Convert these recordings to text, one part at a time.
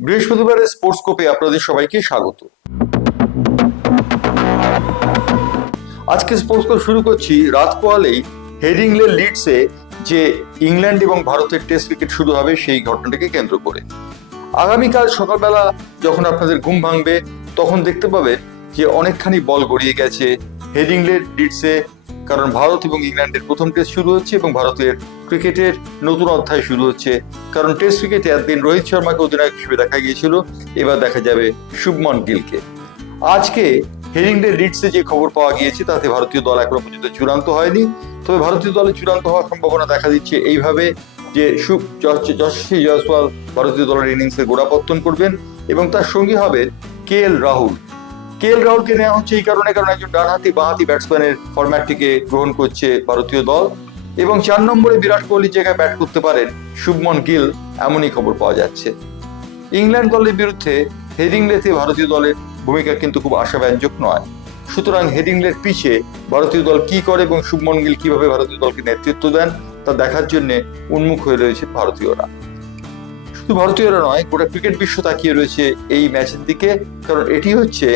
বৃহস্পতিবারের স্পোর্টস কোপে আপনাদের সবাইকে স্বাগত। আজকে স্পোর্টস কোপ শুরু করছি রাত পোহালেই হেডিংলে লিডসে যে ইংল্যান্ড এবং ভারতের টেস্ট ক্রিকেট শুরু হবে সেই ঘটনাটিকে কেন্দ্র করে। আগামীকাল সকালবেলা যখন আপনাদের ঘুম ভাঙবে তখন দেখতে পাবেন যে অনেকখানি বল গড়িয়ে গেছে হেডিংলে লিডসে, কারণ ভারত এবং ইংল্যান্ডের প্রথম টেস্ট শুরু হচ্ছে এবং ভারতের ক্রিকেটের নতুন অধ্যায় শুরু হচ্ছে। কারণ টেস্ট ক্রিকেটে একদিন রোহিত শর্মাকে অধিনায়ক হিসেবে দেখা গিয়েছিল, এবার দেখা যাবে শুভমন গিলকে। আজকে হেডিংলে লিডসে যে খবর পাওয়া গিয়েছে তাতে ভারতীয় দল এখনো পর্যন্ত চূড়ান্ত হয়নি, তবে ভারতীয় দলের চূড়ান্ত হওয়ার সম্ভাবনা দেখা দিচ্ছে এইভাবে যে যশস্বী জয়সওয়াল ভারতীয় দলের ইনিংসে গোড়াপত্তন করবেন এবং তার সঙ্গী হবেন কে এল রাহুলকে নেওয়া হচ্ছে এই কারণে, কারণ একজন ডানহাতি বাঁহাতি ব্যাটসম্যানের ফরম্যাটটিকে গ্রহণ করছে ভারতীয় দল এবং 4 নম্বরে বিরাট কোহলির জায়গায় ব্যাট করতে পারেন শুভমন গিল, এমনই খবর পাওয়া যাচ্ছে। ইংল্যান্ড দলের বিরুদ্ধে হেডিংলেতে ভারতীয় দলের ভূমিকা কিন্তু খুব আশাব্যঞ্জক নয়, সুতরাং হেডিংলের পিছে ভারতীয় দল কি করে এবং শুভমন গিল কিভাবে ভারতীয় দলকে নেতৃত্ব দেন তা দেখার জন্য উন্মুখ হয়ে রয়েছে ভারতীয়রা। শুধু ভারতীয়রা নয়, গোটা ক্রিকেট বিশ্ব তাকিয়ে রয়েছে এই ম্যাচের দিকে, কারণ এটি হচ্ছে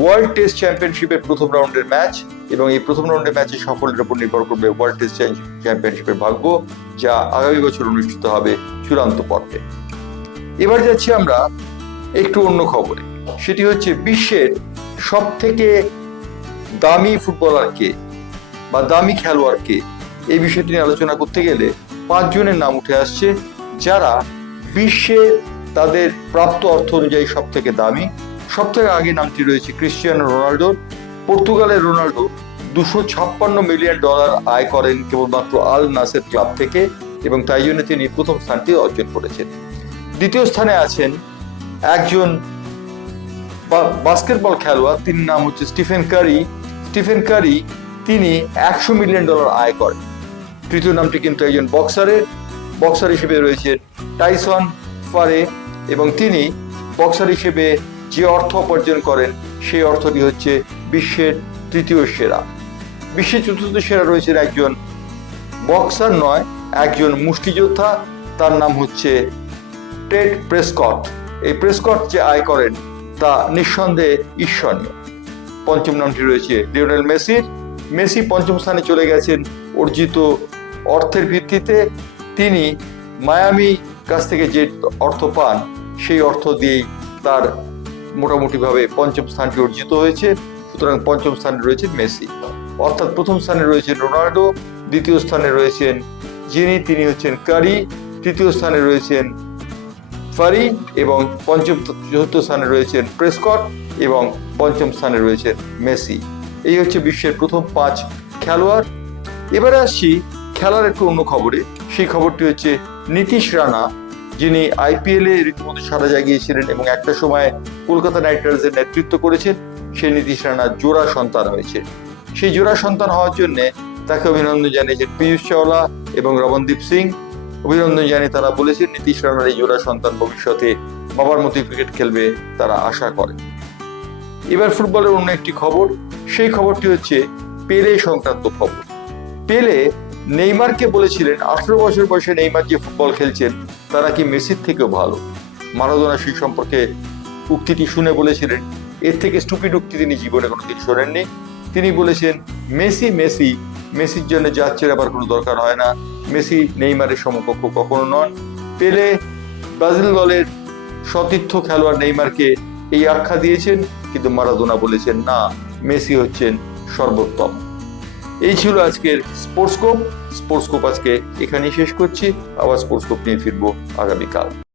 ওয়ার্ল্ড টেস্ট চ্যাম্পিয়নশিপের প্রথম রাউন্ডের ম্যাচ এবং এই প্রথম রাউন্ডের ম্যাচে সাফল্যের উপর নির্ভর করবে ওয়ার্ল্ড টেস্ট চ্যাম্পিয়নশিপের ভাগ্য, যা আগামী বছর অনুষ্ঠিত হবে চূড়ান্ত পর্বে। এবার যাচ্ছি আমরা একটু অন্য খবরে, সেটি হচ্ছে বিশ্বের সব থেকে দামি ফুটবলার কে বা দামি খেলোয়াড় কে, এই বিষয়টি নিয়ে আলোচনা করতে গেলে 5 জনের নাম উঠে আসছে যারা বিশ্বে তাদের প্রাপ্ত অর্থ অনুযায়ী সব থেকে দামি। সব থেকে আগে নামটি রয়েছে ক্রিস্টিয়ানো রোনাল্ডোর। পর্তুগালের রোনাল্ডো $256 মিলিয়ন আয় করেন কেবলমাত্র আল নাসের ক্লাব থেকে এবং তাই জন্য তিনি প্রথম স্থানটি অর্জন করেছেন। দ্বিতীয় স্থানে আছেন একজন বাস্কেটবল খেলোয়াড়, তিনি নাম হচ্ছে স্টিফেন কারি, তিনি $100 মিলিয়ন আয় করেন। তৃতীয় নামটি কিন্তু একজন বক্সার হিসেবে রয়েছে টাইসন ফারে এবং তিনি বক্সার হিসেবে যে অর্থ উপার্জন করেন সেই অর্থটি হচ্ছে বিশ্বের তৃতীয় সেরা। বিশ্বের চতুর্থ সেরা রয়েছেন একজন বক্সার নয়, একজন মুষ্টিযোদ্ধা, তার নাম হচ্ছে টেড প্রেসকট। এই প্রেসকট যে আয় করেন তা নিঃসন্দেহে ঈর্ষণীয়। পঞ্চম নামটি রয়েছে লিওনেল মেসি 5ম স্থানে চলে গেছেন অর্জিত অর্থের ভিত্তিতে। তিনি মায়ামি কাছ থেকে যে অর্থ পান সেই অর্থ দিয়েই তার মোটামুটিভাবে 5ম স্থানটি অর্জিত হয়েছে, সুতরাং 5ম স্থানে রয়েছেন মেসি। অর্থাৎ প্রথম স্থানে রয়েছেন রোনাল্ডো, দ্বিতীয় স্থানে রয়েছেন তিনি হচ্ছেন কারি, তৃতীয় স্থানে রয়েছেন ফারি এবং চতুর্থ স্থানে রয়েছেন প্রেসকট এবং 5ম স্থানে রয়েছেন মেসি। এই হচ্ছে বিশ্বের প্রথম 5 খেলোয়াড়। এবারে আসছি খেলার একটু অন্য খবরে। সেই খবরটি হচ্ছে নীতিশ রানা, যিনি আইপিএলে রীতিমতো সাড়া জাগিয়েছিলেন এবং একটা সময় কলকাতা নাইট রাইডার্সের নেতৃত্ব করেছেন, সেই নীতিশ রানার জোড়া সন্তান হয়েছে। সেই জোড়া সন্তান হওয়ার জন্য তাকে অভিনন্দন জানিয়েছেন পীযূষ চাওলা এবং রমনদীপ সিং। অভিনন্দন জানিয়ে তারা বলেছেন নীতিশ রানার এই জোড়া সন্তান ভবিষ্যতে বাবার মতোই ক্রিকেট খেলবে তারা আশা করে। এবার ফুটবলের অন্য একটি খবর, সেই খবরটি হচ্ছে পেলে সংক্রান্ত খবর। পেলে নেইমারকে বলেছিলেন 18 বছর বয়সে নেইমার যে ফুটবল খেলছেন তা নাকি মেসির থেকেও ভালো। মারাদোনা সেই সম্পর্কে উক্তিটি শুনে বলেছিলেন, এর থেকে স্টুপিড উক্তি তিনি জীবনে কোনোদিন শোনেননি। তিনি বলেছেন মেসির জন্য যাচ্ছের আবার কোনো দরকার হয় না, মেসি নেইমারের সমকক্ষ কখনো নন। পেলে ব্রাজিল দলের সতীর্থ খেলোয়াড় নেইমারকে এই আখ্যা দিয়েছেন, কিন্তু মারাদোনা বলেছেন না, মেসি হচ্ছেন সর্বোত্তম। এই ছিল আজকের স্পোর্টস কোপ আজকে এখানেই শেষ করছি। আবার স্পোর্টস কোপ নিয়ে ফিরবো আগামীকাল।